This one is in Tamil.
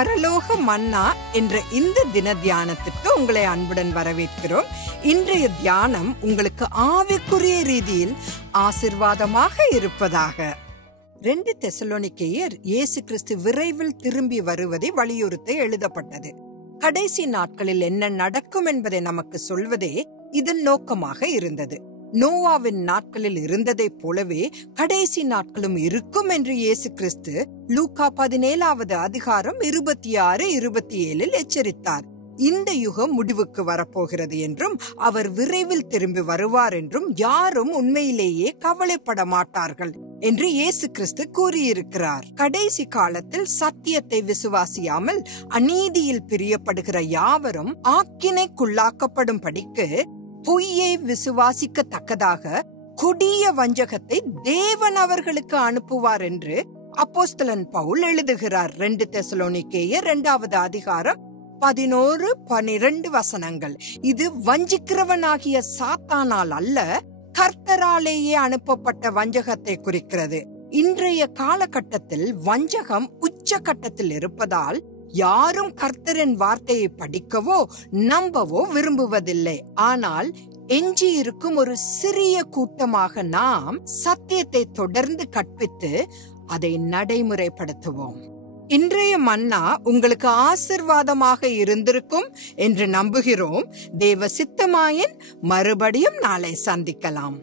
பரலோக மன்னா என்ற இந்த தின தியானத்திற்கு உங்களை அன்புடன் வரவேற்கிறோம். இன்றைய தியானம் உங்களுக்கு ஆவிக்குரிய ரீதியில் ஆசீர்வாதமாக இருப்பதாக. 2 தெசலோனிக்கேயர் இயேசு கிறிஸ்து விரைவில் திரும்பி வருவதை வலியுறுத்த எழுதப்பட்டது. கடைசி நாட்களில் என்ன நடக்கும் என்பதை நமக்கு சொல்வதே இதன் நோக்கமாக இருந்தது. நோவாவின் நாட்களில் இருந்ததைப் போலவே கடைசி நாட்களும் இருக்கும் என்று இயேசு கிறிஸ்து லூக்கா 17வது அதிகாரம் 26-27 எச்சரித்தார். இந்த யுகம் முடிவுக்கு வரப்போகிறது என்றும் அவர் விரைவில் திரும்பி வருவார் என்றும் யாரும் உண்மையிலேயே கவலைப்பட மாட்டார்கள் என்று இயேசு கிறிஸ்து கூறியிருக்கிறார். கடைசி காலத்தில் சத்தியத்தை விசுவாசியாமல் அநீதியில் பிரியப்படுகிற யாவரும் ஆக்கினைக்குள்ளாக்கப்படும் படிக்கு பொய்யை விசுவாசிக்கத்தக்கதாக கொடிய வஞ்சகத்தை தேவன் அவர்களுக்கு அனுப்புவார் என்று அப்போஸ்தலன் பவுல் எழுதுகிறார். 2 தெசலோனிக்கேயர் 2வது அதிகாரம் 11-12 வசனங்கள். இது வஞ்சிக்கிறவனாகிய சாத்தானால் அல்ல, கர்த்தராலேயே அனுப்பப்பட்ட வஞ்சகத்தை குறிக்கிறது. இன்றைய காலகட்டத்தில் வஞ்சகம் உச்சகட்டத்தில் இருப்பதால் யாரும் கர்த்தரின் வார்த்தையை படிக்கவோ நம்பவோ விரும்புவதில்லை. ஆனால் எஞ்சி இருக்கும் ஒரு சிறிய கூட்டமாக நாம் சத்தியத்தை தொடர்ந்து கற்பித்து அதை நடைமுறைப்படுத்துவோம். இன்றைய மன்னா உங்களுக்கு ஆசீர்வாதமாக இருந்திருக்கும் என்று நம்புகிறோம். தேவ சித்தமாயின் மறுபடியும் நாளை சந்திக்கலாம்.